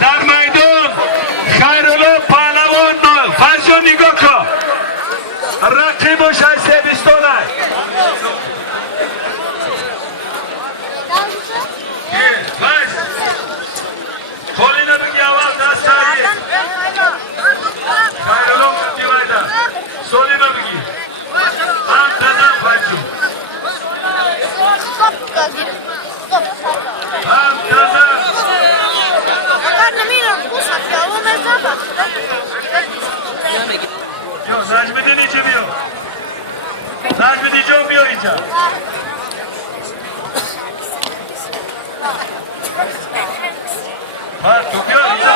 در میدان خیرالله پهلوان فرجان نگاه کن رقیبش از سیبستانه بس خولینه بگی اول دست تایی خیرالله بگی ویده سولینه بگی هم تنم فرجون هم تنم نجمدین اینجا بیا نجمدین جان بیا اینجا تو بیا اینجا